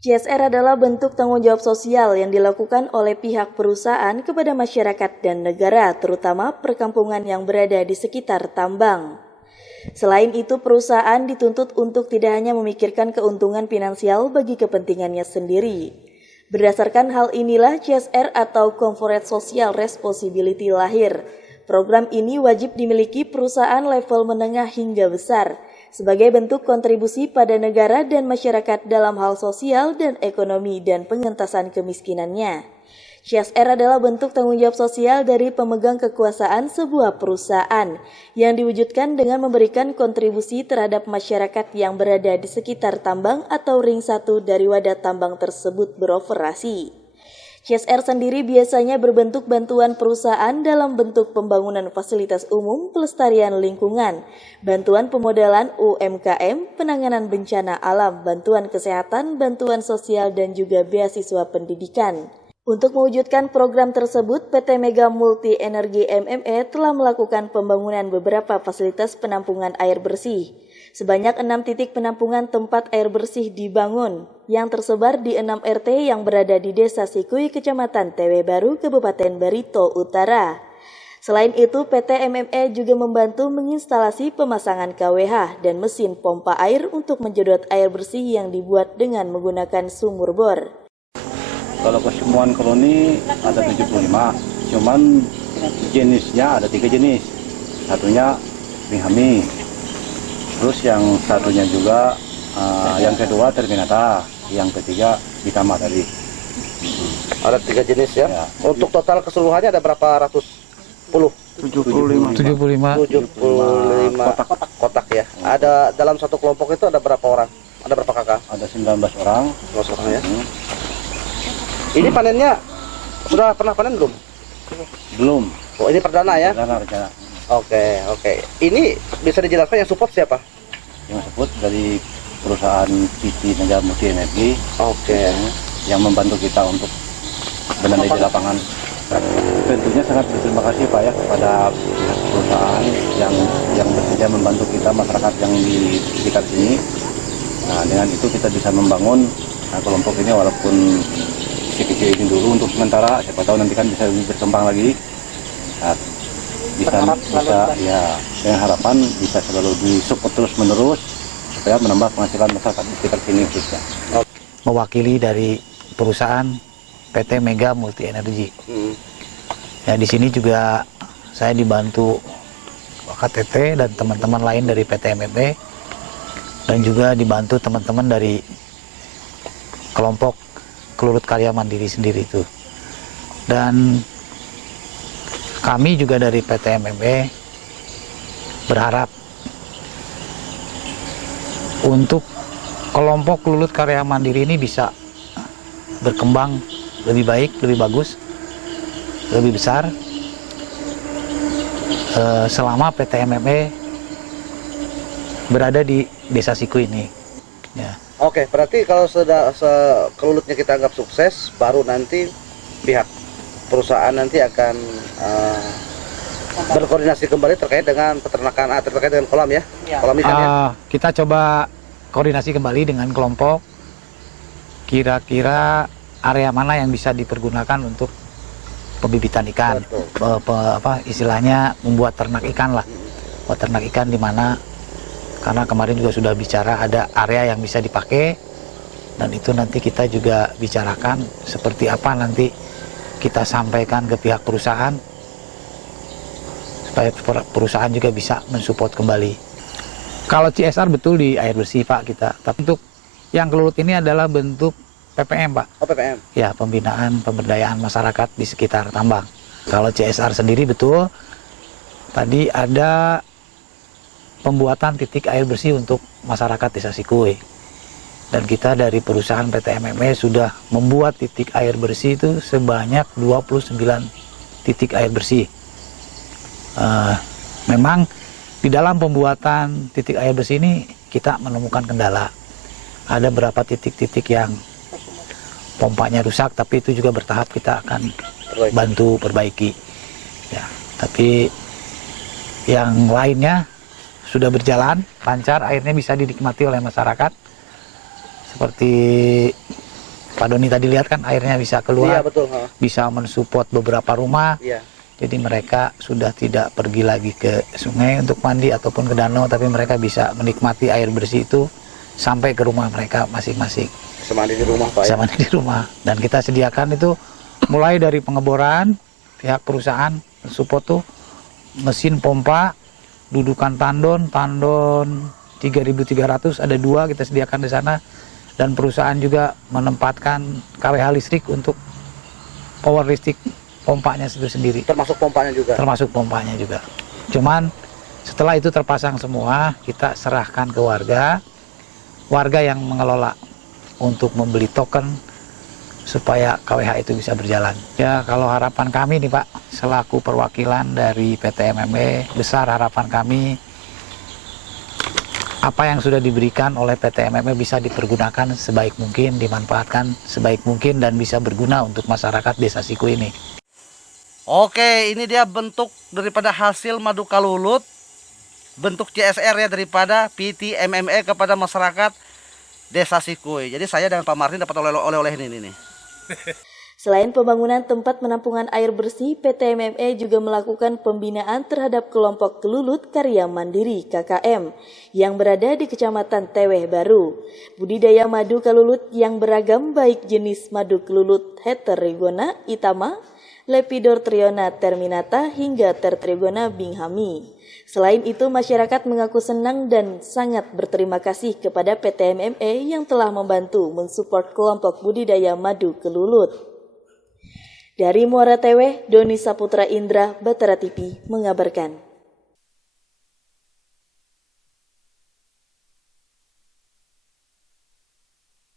CSR adalah bentuk tanggung jawab sosial yang dilakukan oleh pihak perusahaan kepada masyarakat dan negara, terutama perkampungan yang berada di sekitar tambang. Selain itu, perusahaan dituntut untuk tidak hanya memikirkan keuntungan finansial bagi kepentingannya sendiri. Berdasarkan hal inilah CSR atau Corporate Social Responsibility lahir. Program ini wajib dimiliki perusahaan level menengah hingga besar, sebagai bentuk kontribusi pada negara dan masyarakat dalam hal sosial dan ekonomi dan pengentasan kemiskinannya. CSR adalah bentuk tanggung jawab sosial dari pemegang kekuasaan sebuah perusahaan yang diwujudkan dengan memberikan kontribusi terhadap masyarakat yang berada di sekitar tambang atau ring 1 dari wadah tambang tersebut beroperasi. CSR sendiri biasanya berbentuk bantuan perusahaan dalam bentuk pembangunan fasilitas umum, pelestarian lingkungan, bantuan pemodalan UMKM, penanganan bencana alam, bantuan kesehatan, bantuan sosial, dan juga beasiswa pendidikan. Untuk mewujudkan program tersebut, PT Mega Multi Energi MME telah melakukan pembangunan beberapa fasilitas penampungan air bersih. Sebanyak 6 titik penampungan tempat air bersih dibangun, yang tersebar di 6 RT yang berada di Desa Sikui, Kecamatan TW Baru, Kabupaten Barito Utara. Selain itu, PT MME juga membantu menginstalasi pemasangan KWH dan mesin pompa air untuk menjedot air bersih yang dibuat dengan menggunakan sumur bor. Kalau kesemuan koloni ada 75, cuman jenisnya ada 3 jenis. Satunya Mihami, terus yang satunya juga, yang kedua Terminata, yang ketiga Ditama tadi. Ada 3 jenis ya? Untuk total keseluruhannya ada berapa ratus puluh? 75 kotak ya. Ada dalam satu kelompok itu ada berapa orang? Ada berapa kakak? Ada 19 orang. 19 orang ya. Ini panennya sudah pernah panen belum? Belum. Oh, ini perdana ya? Rencana. Oke. Ini bisa dijelaskan yang support siapa? Yang support dari perusahaan PT Mega Multi Energi. Oke. Yang membantu kita untuk benar di lapangan. Tentunya sangat berterima kasih Pak ya kepada pihak perusahaan yang bersedia membantu kita masyarakat yang di sekitar sini. Nah, dengan itu kita bisa membangun kelompok ini walaupun kecil ini dulu untuk sementara, siapa tahu nanti kan bisa lebih berkembang lagi. Nah, bisa ya dengan harapan bisa selalu disupport terus menerus supaya menambah penghasilan masyarakat di sekitar sini khususnya. mewakili dari perusahaan PT Mega Multi Energi. Ya, di sini juga saya dibantu KTT dan teman-teman lain dari PT MME dan juga dibantu teman-teman dari kelompok Kelulut Karya Mandiri sendiri itu. Dan kami juga dari PT MME berharap untuk kelompok Kelulut Karya Mandiri ini bisa berkembang lebih baik, lebih bagus, lebih besar selama PT MME berada di Desa Siku ini. Ya. Oke, berarti kalau sudah kelulutnya kita anggap sukses, baru nanti pihak perusahaan nanti akan berkoordinasi kembali terkait dengan peternakan, terkait dengan kolam ya, kolam ikan ya. Kita coba koordinasi kembali dengan kelompok, kira-kira area mana yang bisa dipergunakan untuk pembibitan ikan, istilahnya membuat ternak ikan lah, buat ternak ikan di mana. Karena kemarin juga sudah bicara ada area yang bisa dipakai, dan itu nanti kita juga bicarakan seperti apa nanti kita sampaikan ke pihak perusahaan supaya perusahaan juga bisa mensupport kembali. Kalau CSR betul di air bersih Pak kita, tapi untuk yang Kelulut ini adalah bentuk PPM Pak. Oh, PPM? Ya, pembinaan pemberdayaan masyarakat di sekitar tambang. Kalau CSR sendiri betul, tadi ada pembuatan titik air bersih untuk masyarakat Desa Sikui. Dan kita dari perusahaan PT MME sudah membuat titik air bersih itu sebanyak 29 titik air bersih. Memang di dalam pembuatan titik air bersih ini kita menemukan kendala. Ada beberapa titik-titik yang pompanya rusak, tapi itu juga bertahap kita akan bantu perbaiki. Ya, tapi yang lainnya sudah berjalan lancar, airnya bisa dinikmati oleh masyarakat seperti Pak Doni tadi lihat kan airnya bisa keluar, Iya betul. Ha. bisa mensupport beberapa rumah. Iya. Jadi mereka sudah tidak pergi lagi ke sungai untuk mandi ataupun ke danau, tapi mereka bisa menikmati air bersih itu sampai ke rumah mereka masing-masing. Bisa mandi di rumah Pak. Bisa Ya? mandi di rumah. Dan kita sediakan itu mulai dari pengeboran, pihak perusahaan support tuh mesin pompa, dudukan tandon 3.300 ada 2 kita sediakan di sana, dan perusahaan juga menempatkan KWH listrik untuk power listrik pompanya itu sendiri. Termasuk pompanya juga. Termasuk pompanya juga. Cuman setelah itu terpasang semua, kita serahkan ke warga yang mengelola untuk membeli token supaya KWH itu bisa berjalan. Ya, kalau harapan kami nih Pak, selaku perwakilan dari PT MMA, besar harapan kami apa yang sudah diberikan oleh PT MMA bisa dipergunakan sebaik mungkin, dimanfaatkan sebaik mungkin, dan bisa berguna untuk masyarakat Desa Siku ini. Oke, ini dia bentuk daripada hasil madu kalulut, bentuk CSR ya daripada PT MMA kepada masyarakat Desa Sikui. Jadi saya dan Pak Martin dapat oleh-oleh ini nih. Selain pembangunan tempat penampungan air bersih, PT MMA juga melakukan pembinaan terhadap kelompok kelulut karya mandiri KKM yang berada di Kecamatan Teweh Baru. Budidaya madu kalulut yang beragam baik jenis madu kelulut Heterogona Itama, Lepidopteryona terminata hingga Tetragona binghami. Selain itu, masyarakat mengaku senang dan sangat berterima kasih kepada PT MMA yang telah membantu mensupport kelompok budidaya madu kelulut. Dari Muara Teweh, Doni Saputra Indra, Batara TV mengabarkan.